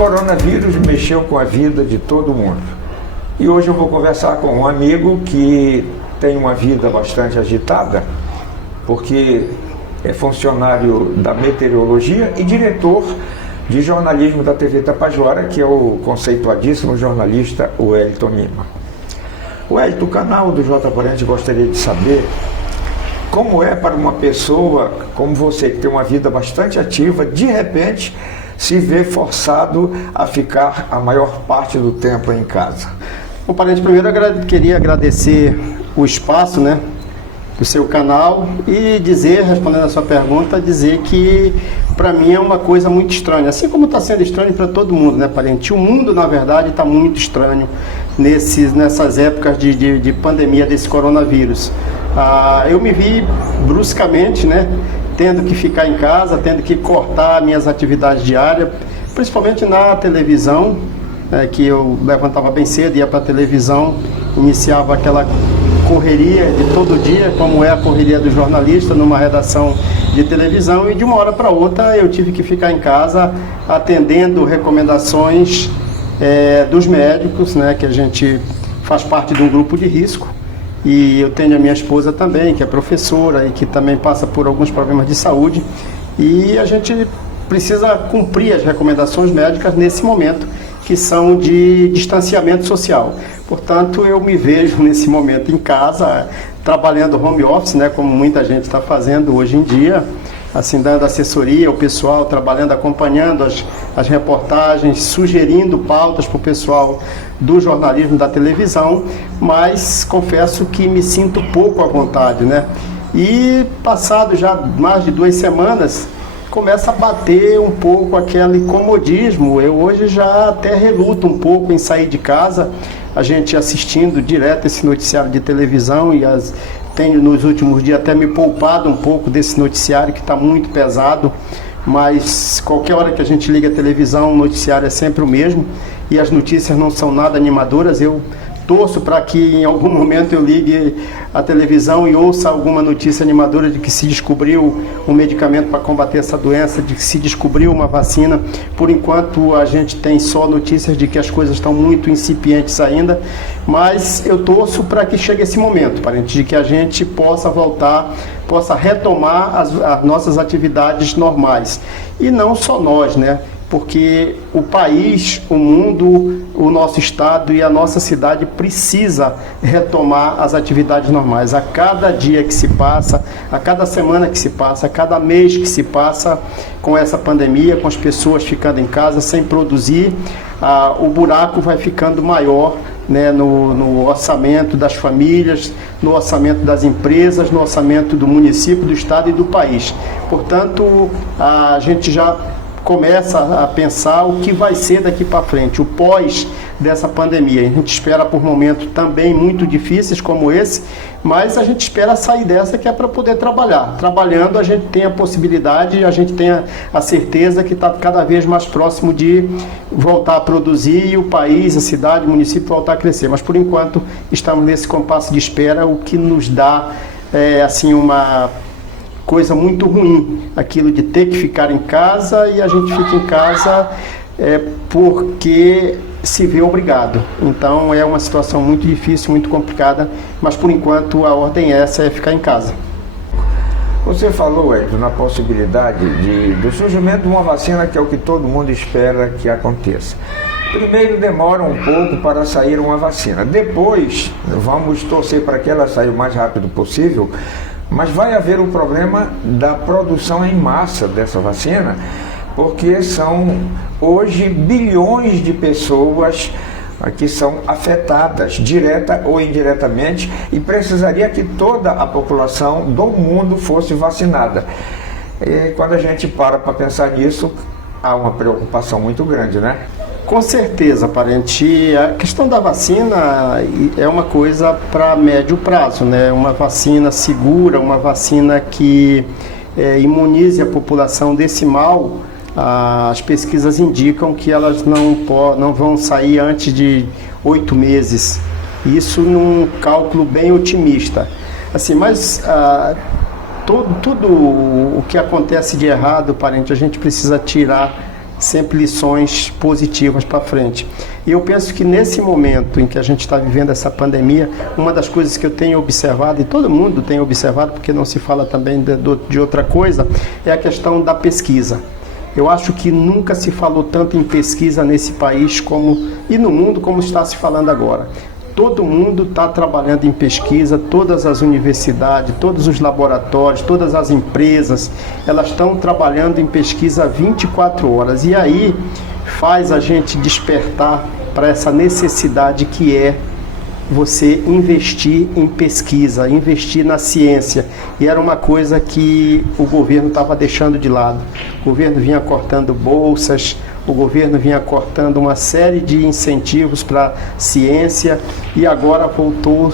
coronavírus mexeu com a vida de todo mundo. E hoje eu vou conversar com um amigo que tem uma vida bastante agitada, porque é funcionário da meteorologia e diretor de jornalismo da TV Tapajora, que é o conceituadíssimo jornalista Wellington Lima. Wellington, o canal do J. Parente gostaria de saber como é para uma pessoa como você, que tem uma vida bastante ativa, de repente se vê forçado a ficar a maior parte do tempo em casa. Bom, Parente, primeiro eu queria agradecer o espaço, do seu canal e dizer, respondendo a sua pergunta, dizer que para mim é uma coisa muito estranha, assim como está sendo estranho para todo mundo, Parente? O mundo, na verdade, está muito estranho nessas épocas de pandemia desse coronavírus. Eu me vi bruscamente, tendo que ficar em casa, tendo que cortar minhas atividades diárias, principalmente na televisão, que eu levantava bem cedo, ia para a televisão, iniciava aquela correria de todo dia, como é a correria do jornalista numa redação de televisão, e de uma hora para outra eu tive que ficar em casa atendendo recomendações dos médicos, que a gente faz parte de um grupo de risco, e eu tenho a minha esposa também, que é professora e que também passa por alguns problemas de saúde, e a gente precisa cumprir as recomendações médicas nesse momento, que são de distanciamento social. Portanto, eu me vejo nesse momento em casa, trabalhando home office, como muita gente está fazendo hoje em dia, assim, dando assessoria ao pessoal, trabalhando, acompanhando as reportagens, sugerindo pautas para o pessoal do jornalismo, da televisão, mas confesso que me sinto pouco à vontade, E passado já mais de 2 semanas, começa a bater um pouco aquele comodismo. Eu hoje já até reluto um pouco em sair de casa, a gente assistindo direto esse noticiário de televisão, e tenho nos últimos dias até me poupado um pouco desse noticiário que está muito pesado, mas qualquer hora que a gente liga a televisão, o noticiário é sempre o mesmo e as notícias não são nada animadoras. Eu torço para que em algum momento eu ligue a televisão e ouça alguma notícia animadora de que se descobriu um medicamento para combater essa doença, de que se descobriu uma vacina. Por enquanto a gente tem só notícias de que as coisas estão muito incipientes ainda, mas eu torço para que chegue esse momento, Parente, de que a gente possa voltar, possa retomar as nossas atividades normais. E não só nós, porque o país, o mundo, o nosso estado e a nossa cidade precisa retomar as atividades normais. A cada dia que se passa, a cada semana que se passa, a cada mês que se passa com essa pandemia, com as pessoas ficando em casa sem produzir, o buraco vai ficando maior, no orçamento das famílias, no orçamento das empresas, no orçamento do município, do estado e do país. Portanto, a gente já começa a pensar o que vai ser daqui para frente, o pós dessa pandemia. A gente espera por momentos também muito difíceis como esse, mas a gente espera sair dessa, que é para poder trabalhar. Trabalhando a gente tem a possibilidade, a gente tem a certeza que está cada vez mais próximo de voltar a produzir e o país, a cidade, o município voltar a crescer. Mas por enquanto estamos nesse compasso de espera, o que nos dá uma coisa muito ruim, aquilo de ter que ficar em casa, e a gente fica em casa porque se vê obrigado. Então é uma situação muito difícil, muito complicada, mas por enquanto a ordem é ficar em casa. Você falou, Wellington, na possibilidade do surgimento de uma vacina, que é o que todo mundo espera que aconteça. Primeiro demora um pouco para sair uma vacina, depois vamos torcer para que ela saia o mais rápido possível. Mas vai haver um problema da produção em massa dessa vacina, porque são hoje bilhões de pessoas que são afetadas, direta ou indiretamente, e precisaria que toda a população do mundo fosse vacinada. E quando a gente para pensar nisso, há uma preocupação muito grande, Com certeza, Parente. A questão da vacina é uma coisa para médio prazo, Uma vacina segura, uma vacina que imunize a população desse mal. As pesquisas indicam que elas não vão sair antes de 8 meses. Isso num cálculo bem otimista. Mas tudo o que acontece de errado, Parente, a gente precisa tirar sempre lições positivas para frente. E eu penso que nesse momento em que a gente está vivendo essa pandemia, uma das coisas que eu tenho observado, e todo mundo tem observado, porque não se fala também de outra coisa, é a questão da pesquisa. Eu acho que nunca se falou tanto em pesquisa nesse país e no mundo como está se falando agora. Todo mundo está trabalhando em pesquisa, todas as universidades, todos os laboratórios, todas as empresas, elas estão trabalhando em pesquisa 24 horas. E aí faz a gente despertar para essa necessidade que é você investir em pesquisa, investir na ciência. E era uma coisa que o governo estava deixando de lado. O governo vinha cortando bolsas, o governo vinha cortando uma série de incentivos para a ciência e agora voltou,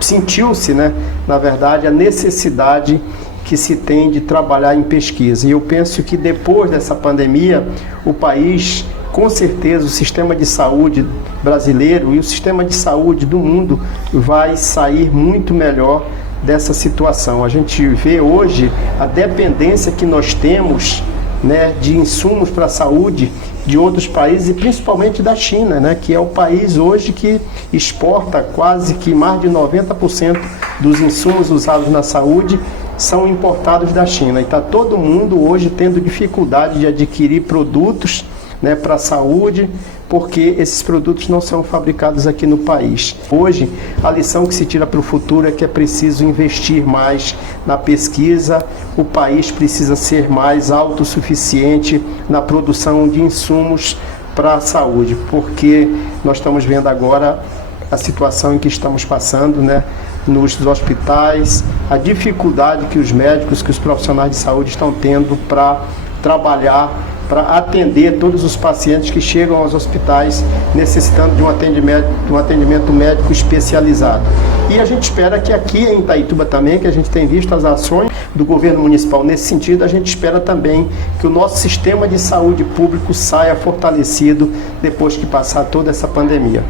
sentiu-se, né, na verdade, a necessidade que se tem de trabalhar em pesquisa. E eu penso que depois dessa pandemia, o país, com certeza, o sistema de saúde brasileiro e o sistema de saúde do mundo vai sair muito melhor dessa situação. A gente vê hoje a dependência que nós temos, né, de insumos para a saúde de outros países e principalmente da China, né, que é o país hoje que exporta quase que mais de 90% dos insumos usados na saúde são importados da China. E está todo mundo hoje tendo dificuldade de adquirir produtos, né, para a saúde, porque esses produtos não são fabricados aqui no país. Hoje, a lição que se tira para o futuro é que é preciso investir mais na pesquisa, o país precisa ser mais autossuficiente na produção de insumos para a saúde, porque nós estamos vendo agora a situação em que estamos passando, né, nos hospitais, a dificuldade que os médicos, que os profissionais de saúde estão tendo para trabalhar, para atender todos os pacientes que chegam aos hospitais necessitando de um atendimento médico especializado. E a gente espera que aqui em Itaituba também, que a gente tem visto as ações do governo municipal nesse sentido, a gente espera também que o nosso sistema de saúde público saia fortalecido depois que passar toda essa pandemia.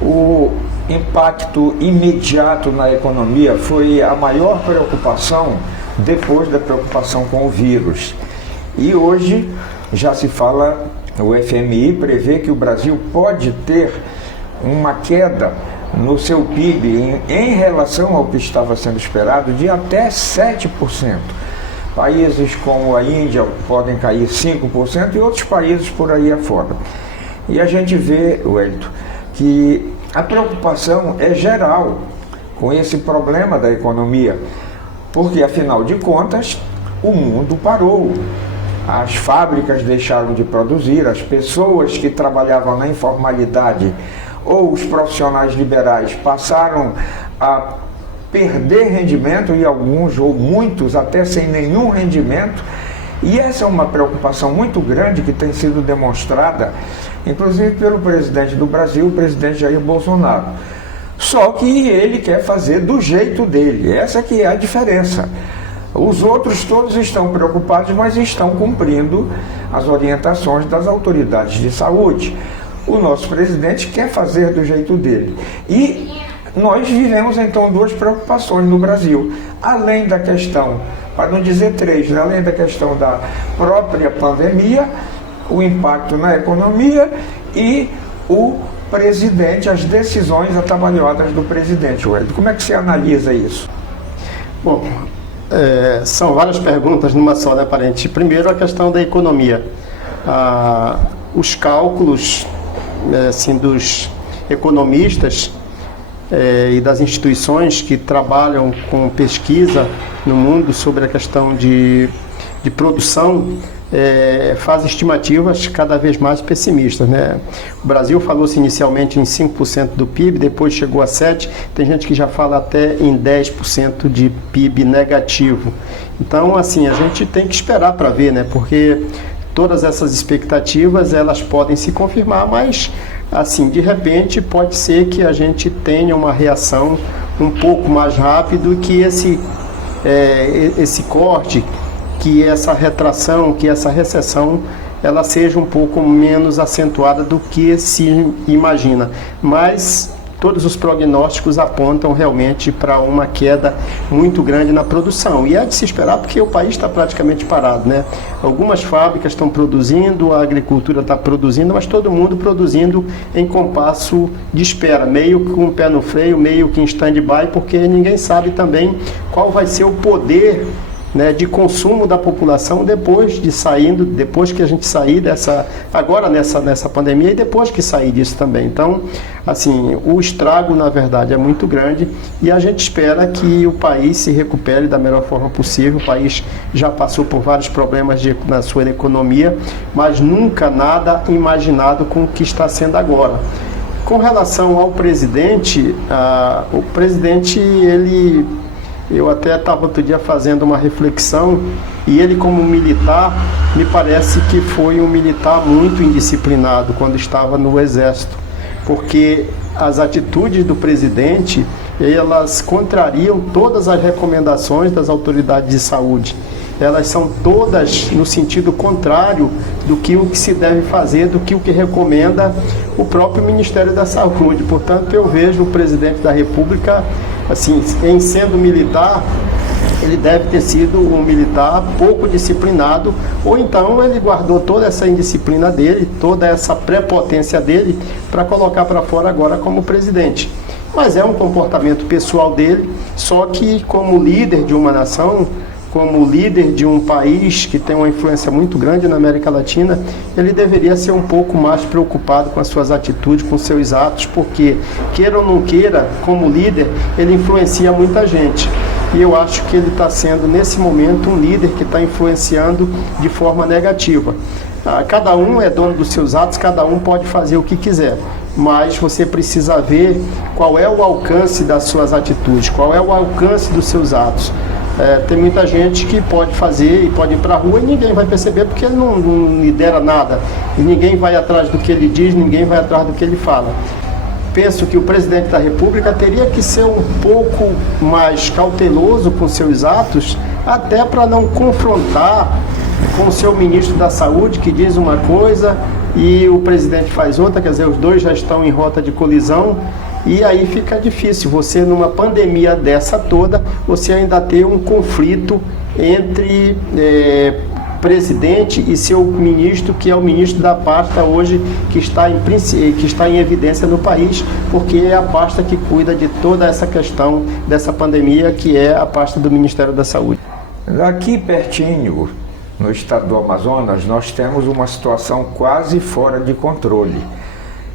O impacto imediato na economia foi a maior preocupação depois da preocupação com o vírus. E hoje já se fala, o FMI prevê que o Brasil pode ter uma queda no seu PIB em relação ao que estava sendo esperado de até 7%. Países como a Índia podem cair 5% e outros países por aí afora. E a gente vê, Wellington, que a preocupação é geral com esse problema da economia, porque afinal de contas o mundo parou. As fábricas deixaram de produzir, as pessoas que trabalhavam na informalidade ou os profissionais liberais passaram a perder rendimento e alguns ou muitos até sem nenhum rendimento. E essa é uma preocupação muito grande que tem sido demonstrada, inclusive pelo presidente do Brasil, o presidente Jair Bolsonaro. Só que ele quer fazer do jeito dele, essa que é a diferença. Os outros todos estão preocupados, mas estão cumprindo as orientações das autoridades de saúde. O nosso presidente quer fazer do jeito dele. E nós vivemos então duas preocupações no Brasil, além da questão, para não dizer três, né? Além da questão da própria pandemia, o impacto na economia e o presidente, as decisões atabalhoadas do presidente. Wellington, como é que você analisa isso? Bom, são várias perguntas numa só, né, parente? Primeiro, a questão da economia. Os cálculos assim, dos economistas e das instituições que trabalham com pesquisa no mundo sobre a questão de produção faz estimativas cada vez mais pessimistas, né? O Brasil falou-se inicialmente em 5% do PIB, depois chegou a 7%, tem gente que já fala até em 10% de PIB negativo. Então, assim, a gente tem que esperar para ver, né? Porque todas essas expectativas, elas podem se confirmar, mas, assim, de repente, pode ser que a gente tenha uma reação um pouco mais rápido e que esse corte, que essa retração, que essa recessão, ela seja um pouco menos acentuada do que se imagina. Mas todos os prognósticos apontam realmente para uma queda muito grande na produção. E é de se esperar porque o país está praticamente parado, né? Algumas fábricas estão produzindo, a agricultura está produzindo, mas todo mundo produzindo em compasso de espera, meio com o pé no freio, meio que em stand-by, porque ninguém sabe também qual vai ser o poder, né, de consumo da população depois que a gente sair agora nessa pandemia e depois que sair disso também. Então, assim, o estrago, na verdade, é muito grande e a gente espera que o país se recupere da melhor forma possível. O país já passou por vários problemas na sua economia, mas nunca nada imaginado com o que está sendo agora. Com relação ao presidente, o presidente, eu até estava outro dia fazendo uma reflexão e ele, como militar, me parece que foi um militar muito indisciplinado quando estava no Exército, porque as atitudes do presidente, elas contrariam todas as recomendações das autoridades de saúde. Elas são todas no sentido contrário do que o que se deve fazer, do que o que recomenda o próprio Ministério da Saúde. Portanto, eu vejo o presidente da República, assim, em sendo militar, ele deve ter sido um militar pouco disciplinado, ou então ele guardou toda essa indisciplina dele, toda essa prepotência dele, para colocar para fora agora como presidente. Mas é um comportamento pessoal dele, só que como líder de uma nação, como líder de um país que tem uma influência muito grande na América Latina, ele deveria ser um pouco mais preocupado com as suas atitudes, com seus atos, porque, queira ou não queira, como líder, ele influencia muita gente. E eu acho que ele está sendo, nesse momento, um líder que está influenciando de forma negativa. Cada um é dono dos seus atos, cada um pode fazer o que quiser, mas você precisa ver qual é o alcance das suas atitudes, qual é o alcance dos seus atos. Tem muita gente que pode fazer e pode ir para a rua e ninguém vai perceber porque ele não lidera nada. E ninguém vai atrás do que ele diz, ninguém vai atrás do que ele fala. Penso que o presidente da República teria que ser um pouco mais cauteloso com seus atos, até para não confrontar com o seu ministro da Saúde, que diz uma coisa e o presidente faz outra, quer dizer, os dois já estão em rota de colisão. E aí fica difícil, você numa pandemia dessa toda, você ainda ter um conflito entre presidente e seu ministro, que é o ministro da pasta hoje que está em evidência no país, porque é a pasta que cuida de toda essa questão dessa pandemia, que é a pasta do Ministério da Saúde. Aqui pertinho, no estado do Amazonas, nós temos uma situação quase fora de controle.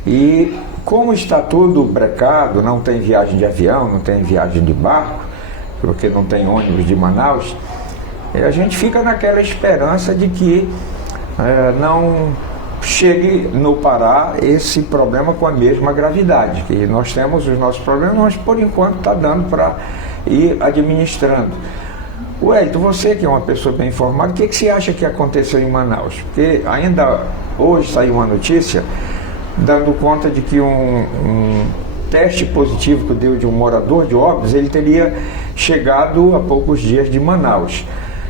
E como está tudo brecado, não tem viagem de avião, não tem viagem de barco, porque não tem ônibus de Manaus, a gente fica naquela esperança de que não chegue no Pará esse problema com a mesma gravidade, que nós temos os nossos problemas, mas por enquanto está dando para ir administrando. Wellington, você que é uma pessoa bem informada, o que você acha que aconteceu em Manaus? Porque ainda hoje saiu uma notícia dando conta de que um teste positivo que deu de um morador de Óbidos, ele teria chegado há poucos dias de Manaus.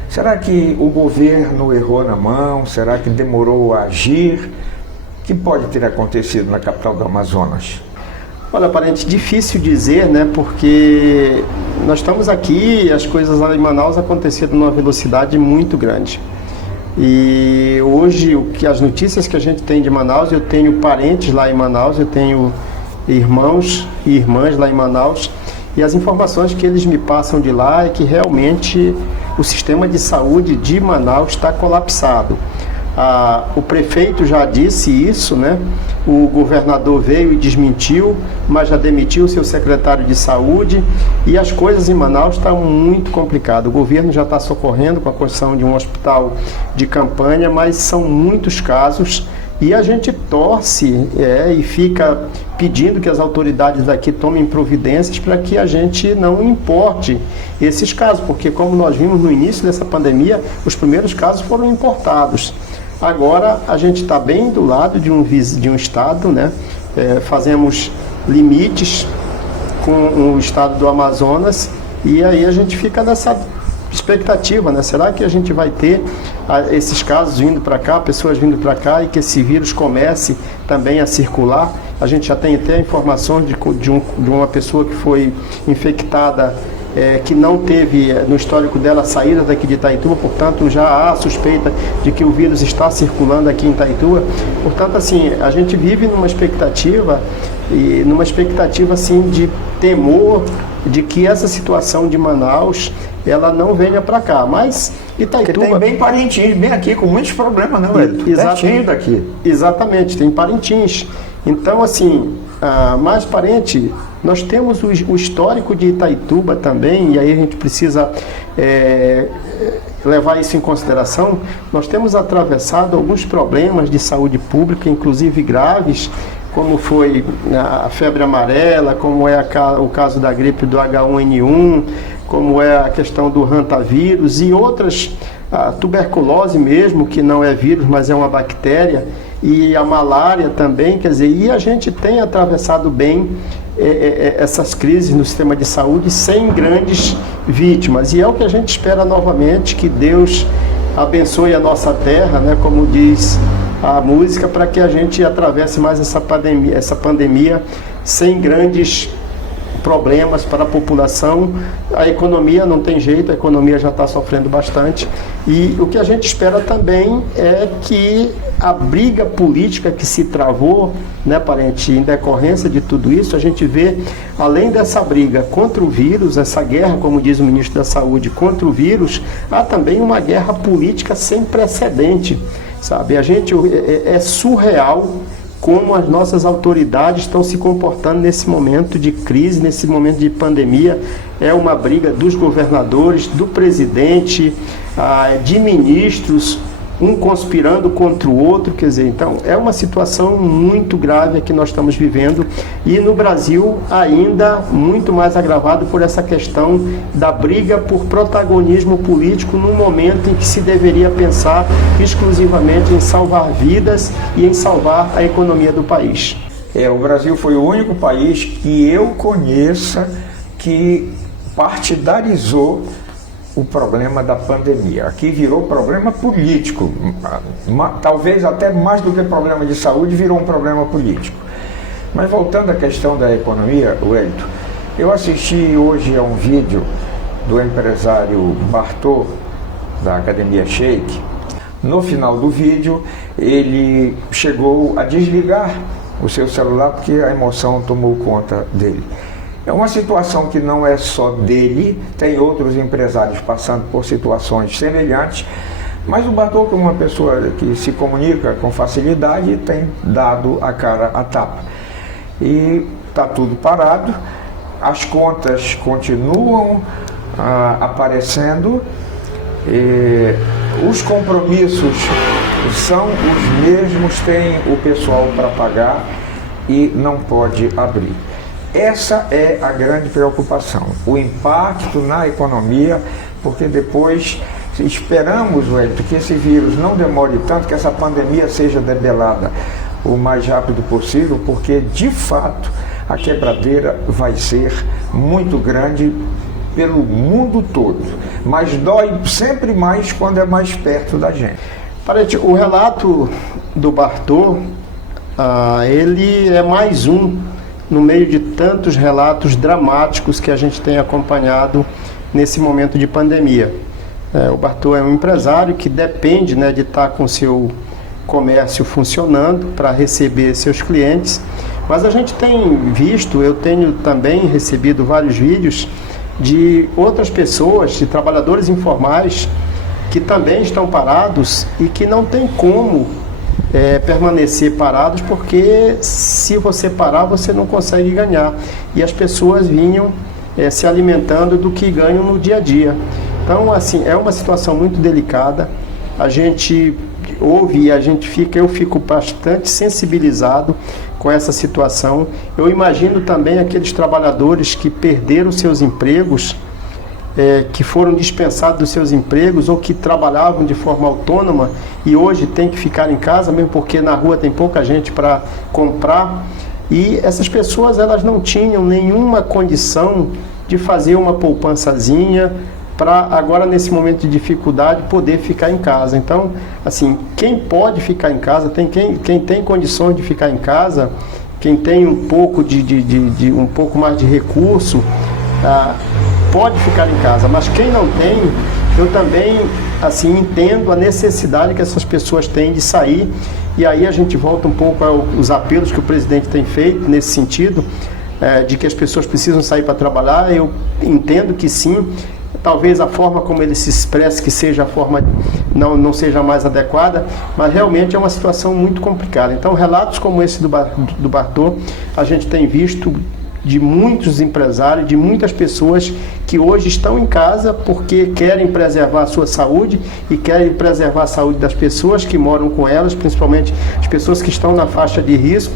Será que o governo errou na mão? Será que demorou a agir? O que pode ter acontecido na capital do Amazonas? Olha, parente, difícil dizer, né? Porque nós estamos aqui, as coisas lá em Manaus acontecendo numa velocidade muito grande. E hoje, as notícias que a gente tem de Manaus, eu tenho parentes lá em Manaus, eu tenho irmãos e irmãs lá em Manaus, e as informações que eles me passam de lá é que realmente o sistema de saúde de Manaus está colapsado. O prefeito já disse isso, né? O governador veio e desmentiu, mas já demitiu o seu secretário de saúde, e as coisas em Manaus estão muito complicadas. O governo já está socorrendo com a construção de um hospital de campanha, mas são muitos casos e a gente torce e fica pedindo que as autoridades daqui tomem providências para que a gente não importe esses casos, porque como nós vimos no início dessa pandemia, os primeiros casos foram importados. Agora a gente está bem do lado de um estado, né? Fazemos limites com o estado do Amazonas e aí a gente fica nessa expectativa, né? Será que a gente vai ter esses casos vindo para cá, pessoas vindo para cá e que esse vírus comece também a circular? A gente já tem até informações de uma pessoa que foi infectada, que não teve no histórico dela saída daqui de Itaituba, portanto já há suspeita de que o vírus está circulando aqui em Itaituba. Portanto, assim, a gente vive numa expectativa assim de temor de que essa situação de Manaus ela não venha para cá, mas Itaituba... Porque tem bem Parintins, bem aqui, com muitos problemas, né, Wellington? Pertinho daqui. Exatamente, tem Parintins. Então, assim, mais parente, nós temos o histórico de Itaituba também, e aí a gente precisa levar isso em consideração. Nós temos atravessado alguns problemas de saúde pública, inclusive graves, como foi a febre amarela, como é o caso da gripe do H1N1, como é a questão do hantavírus e outras, a tuberculose mesmo, que não é vírus, mas é uma bactéria, e a malária também, quer dizer, e a gente tem atravessado bem essas crises no sistema de saúde sem grandes vítimas, e é o que a gente espera novamente, que Deus abençoe a nossa terra, né, como diz a música, para que a gente atravesse mais essa pandemia sem grandes problemas para a população. A economia não tem jeito, a economia já está sofrendo bastante, e o que a gente espera também é que a briga política que se travou, né, parente, em decorrência de tudo isso, a gente vê, além dessa briga contra o vírus, essa guerra, como diz o ministro da Saúde, contra o vírus, há também uma guerra política sem precedente, sabe? A gente é surreal como as nossas autoridades estão se comportando nesse momento de crise, nesse momento de pandemia. É uma briga dos governadores, do presidente, de ministros, um conspirando contra o outro, quer dizer, então é uma situação muito grave a que nós estamos vivendo, e no Brasil ainda muito mais agravado por essa questão da briga por protagonismo político num momento em que se deveria pensar exclusivamente em salvar vidas e em salvar a economia do país. O Brasil foi o único país que eu conheça que partidarizou o problema da pandemia. Aqui virou problema político, talvez até mais do que problema de saúde, virou um problema político. Mas voltando à questão da economia, Wellington, eu assisti hoje a um vídeo do empresário Bartô, da Academia Sheik. No final do vídeo, ele chegou a desligar o seu celular porque a emoção tomou conta dele. É uma situação que não é só dele, tem outros empresários passando por situações semelhantes, mas o Bartô, que é uma pessoa que se comunica com facilidade, tem dado a cara a tapa. E está tudo parado, as contas continuam aparecendo, os compromissos são os mesmos, tem o pessoal para pagar e não pode abrir. Essa é a grande preocupação, o impacto na economia, porque depois esperamos, Wellington, que esse vírus não demore tanto, que essa pandemia seja debelada o mais rápido possível, porque de fato a quebradeira vai ser muito grande pelo mundo todo, mas dói sempre mais quando é mais perto da gente. Parente, o relato do Bartô, ele é mais um no meio de tantos relatos dramáticos que a gente tem acompanhado nesse momento de pandemia. O Bartô é um empresário que depende, né, de estar com seu comércio funcionando para receber seus clientes, mas a gente tem visto, eu tenho também recebido vários vídeos de outras pessoas, de trabalhadores informais, que também estão parados e que não tem como permanecer parados, porque se você parar, você não consegue ganhar. E as pessoas vinham se alimentando do que ganham no dia a dia. Então, assim, é uma situação muito delicada. A gente ouve e eu fico bastante sensibilizado com essa situação. Eu imagino também aqueles trabalhadores que perderam seus empregos, que foram dispensados dos seus empregos ou que trabalhavam de forma autônoma e hoje tem que ficar em casa, mesmo porque na rua tem pouca gente para comprar. E essas pessoas, elas não tinham nenhuma condição de fazer uma poupançazinha para agora, nesse momento de dificuldade, poder ficar em casa. Então, assim, quem pode ficar em casa, quem tem condições de ficar em casa, quem tem um pouco um pouco mais de recurso, pode ficar em casa, mas quem não tem, eu também assim entendo a necessidade que essas pessoas têm de sair, e aí a gente volta um pouco aos apelos que o presidente tem feito nesse sentido, de que as pessoas precisam sair para trabalhar. Eu entendo que sim, talvez a forma como ele se expressa, que seja a forma não seja mais adequada, mas realmente é uma situação muito complicada. Então, relatos como esse do Bartô, a gente tem visto de muitos empresários, de muitas pessoas que hoje estão em casa porque querem preservar a sua saúde e querem preservar a saúde das pessoas que moram com elas, principalmente as pessoas que estão na faixa de risco,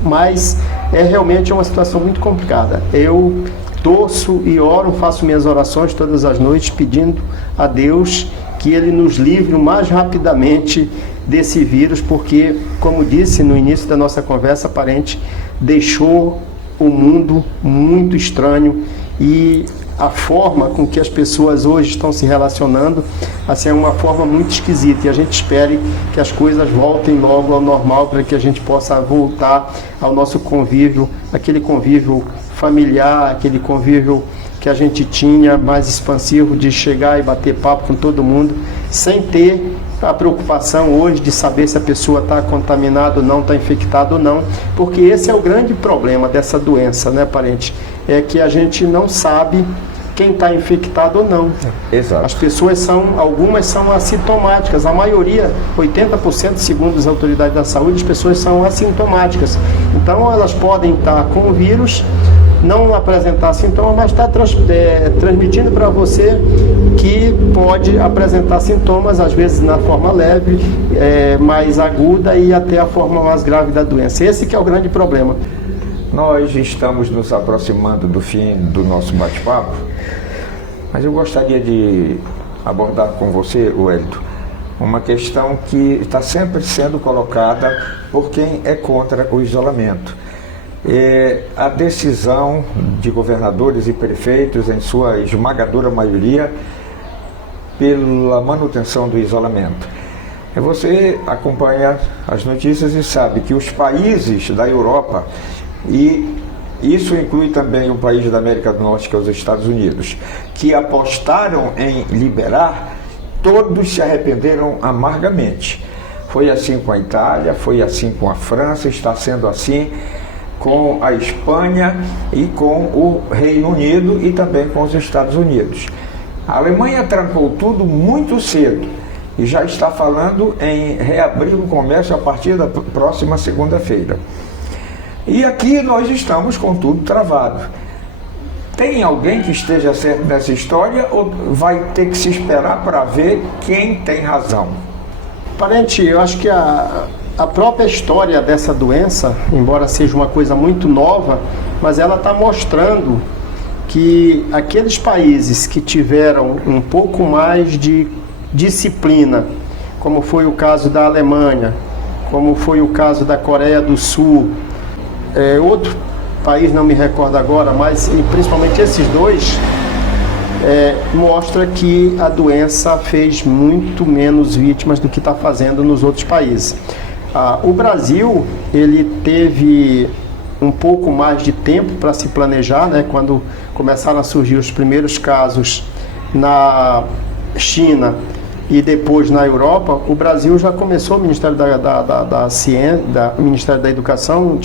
mas realmente uma situação muito complicada. Eu torço e oro, faço minhas orações todas as noites pedindo a Deus que Ele nos livre o mais rapidamente desse vírus, porque, como disse no início da nossa conversa, parente, deixou o mundo muito estranho, e a forma com que as pessoas hoje estão se relacionando assim, é uma forma muito esquisita, e a gente espere que as coisas voltem logo ao normal para que a gente possa voltar ao nosso convívio, aquele convívio familiar, aquele convívio que a gente tinha mais expansivo, de chegar e bater papo com todo mundo, sem ter a preocupação hoje de saber se a pessoa está contaminada ou não, está infectada ou não, porque esse é o grande problema dessa doença, né, parente? É que a gente não sabe quem está infectado ou não. Exato. As pessoas algumas são assintomáticas, a maioria, 80%, segundo as autoridades da saúde, as pessoas são assintomáticas. Então elas podem estar com o vírus, não apresentar sintomas, mas está transmitindo para você que pode apresentar sintomas, às vezes na forma leve, mais aguda e até a forma mais grave da doença. Esse que é o grande problema. Nós estamos nos aproximando do fim do nosso bate-papo, mas eu gostaria de abordar com você, Wellington, uma questão que está sempre sendo colocada por quem é contra o isolamento. A decisão de governadores e prefeitos, em sua esmagadora maioria, pela manutenção do isolamento. Você acompanha as notícias e sabe que os países da Europa, e isso inclui também um país da América do Norte, que é os Estados Unidos, que apostaram em liberar, todos se arrependeram amargamente. Foi assim com a Itália, foi assim com a França, está sendo assim com a Espanha e com o Reino Unido e também com os Estados Unidos. A Alemanha trancou tudo muito cedo e já está falando em reabrir o comércio a partir da próxima segunda-feira. E aqui nós estamos com tudo travado. Tem alguém que esteja certo nessa história ou vai ter que se esperar para ver quem tem razão? Parente, eu acho que a própria história dessa doença, embora seja uma coisa muito nova, mas ela está mostrando que aqueles países que tiveram um pouco mais de disciplina, como foi o caso da Alemanha, como foi o caso da Coreia do Sul, outro país não me recordo agora, mas principalmente esses dois, mostra que a doença fez muito menos vítimas do que está fazendo nos outros países. O Brasil, ele teve um pouco mais de tempo para se planejar, né? Quando começaram a surgir os primeiros casos na China e depois na Europa, o Brasil já começou, o Ministério da Ciência, Ministério da Educação,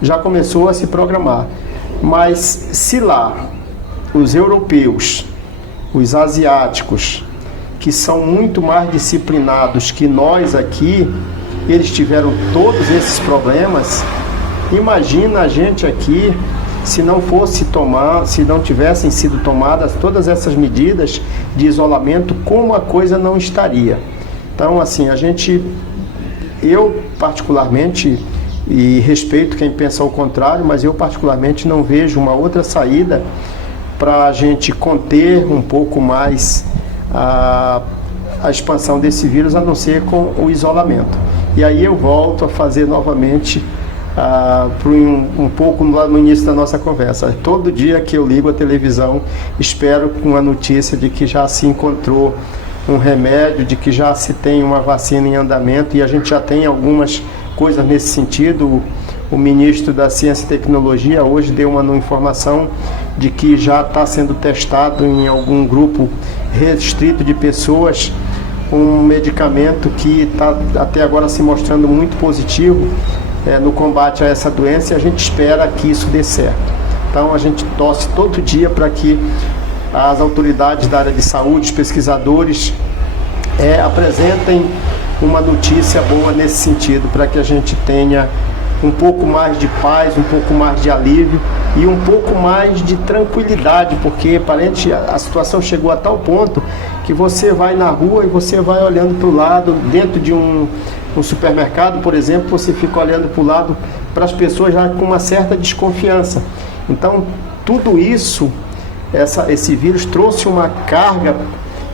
já começou a se programar. Mas se lá os europeus, os asiáticos, que são muito mais disciplinados que nós aqui, eles tiveram todos esses problemas, imagina a gente aqui, se não tivessem sido tomadas todas essas medidas de isolamento, como a coisa não estaria. Então, assim, eu particularmente, e respeito quem pensa ao contrário, mas eu particularmente não vejo uma outra saída para a gente conter um pouco mais a expansão desse vírus, a não ser com o isolamento. E aí eu volto a fazer novamente um pouco lá no início da nossa conversa. Todo dia que eu ligo a televisão, espero com a notícia de que já se encontrou um remédio, de que já se tem uma vacina em andamento, e a gente já tem algumas coisas nesse sentido. o ministro da Ciência e Tecnologia hoje deu uma informação de que já está sendo testado em algum grupo restrito de pessoas um medicamento que está até agora se mostrando muito positivo no combate a essa doença, e a gente espera que isso dê certo. Então a gente torce todo dia para que as autoridades da área de saúde, os pesquisadores, apresentem uma notícia boa nesse sentido, para que a gente tenha um pouco mais de paz, um pouco mais de alívio e um pouco mais de tranquilidade, porque parente, a situação chegou a tal ponto que você vai na rua e você vai olhando para o lado, dentro de um supermercado, por exemplo, você fica olhando para o lado, para as pessoas já com uma certa desconfiança. Então, tudo isso, esse vírus trouxe uma carga,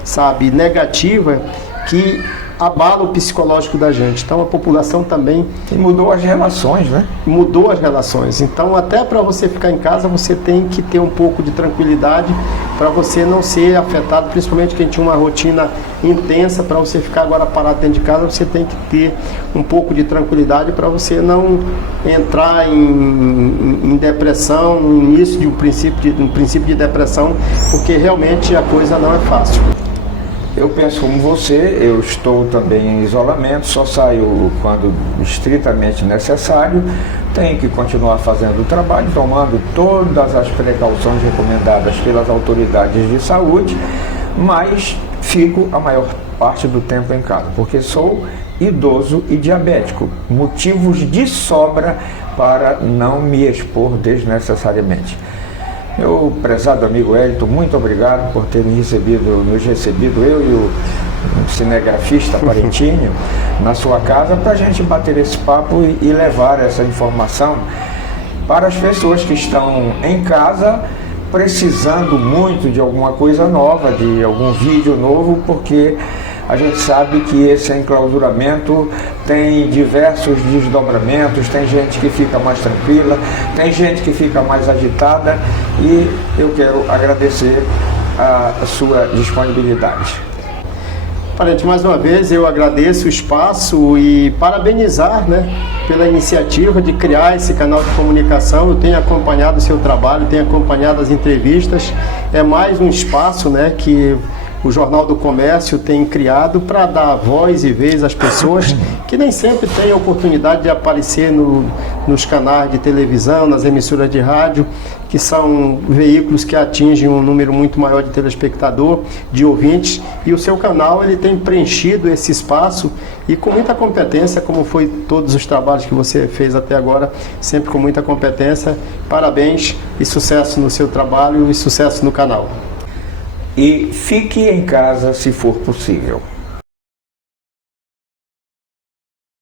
sabe, negativa, que abala o psicológico da gente. Então a população também... E mudou as relações, né? Mudou as relações. Então até para você ficar em casa, você tem que ter um pouco de tranquilidade para você não ser afetado, principalmente quem tinha uma rotina intensa. Para você ficar agora parado dentro de casa, você tem que ter um pouco de tranquilidade para você não entrar em depressão, no início de um princípio de depressão, porque realmente a coisa não é fácil. Eu penso como você, eu estou também em isolamento, só saio quando estritamente necessário, tenho que continuar fazendo o trabalho, tomando todas as precauções recomendadas pelas autoridades de saúde, mas fico a maior parte do tempo em casa, porque sou idoso e diabético, motivos de sobra para não me expor desnecessariamente. Meu prezado amigo Hélito, muito obrigado por ter nos recebido, eu e o cinegrafista Parentinho, na sua casa, para a gente bater esse papo e levar essa informação para as pessoas que estão em casa precisando muito de alguma coisa nova, de algum vídeo novo, porque a gente sabe que esse enclausuramento tem diversos desdobramentos, tem gente que fica mais tranquila, tem gente que fica mais agitada, e eu quero agradecer a sua disponibilidade. Parente, mais uma vez eu agradeço o espaço e parabenizar, pela iniciativa de criar esse canal de comunicação. Eu tenho acompanhado o seu trabalho, tenho acompanhado as entrevistas. É mais um espaço, que o Jornal do Comércio tem criado para dar voz e vez às pessoas que nem sempre têm a oportunidade de aparecer nos canais de televisão, nas emissoras de rádio, que são veículos que atingem um número muito maior de telespectador, de ouvintes, e o seu canal ele tem preenchido esse espaço e com muita competência, como foi todos os trabalhos que você fez até agora, sempre com muita competência. Parabéns e sucesso no seu trabalho e sucesso no canal. E fique em casa se for possível.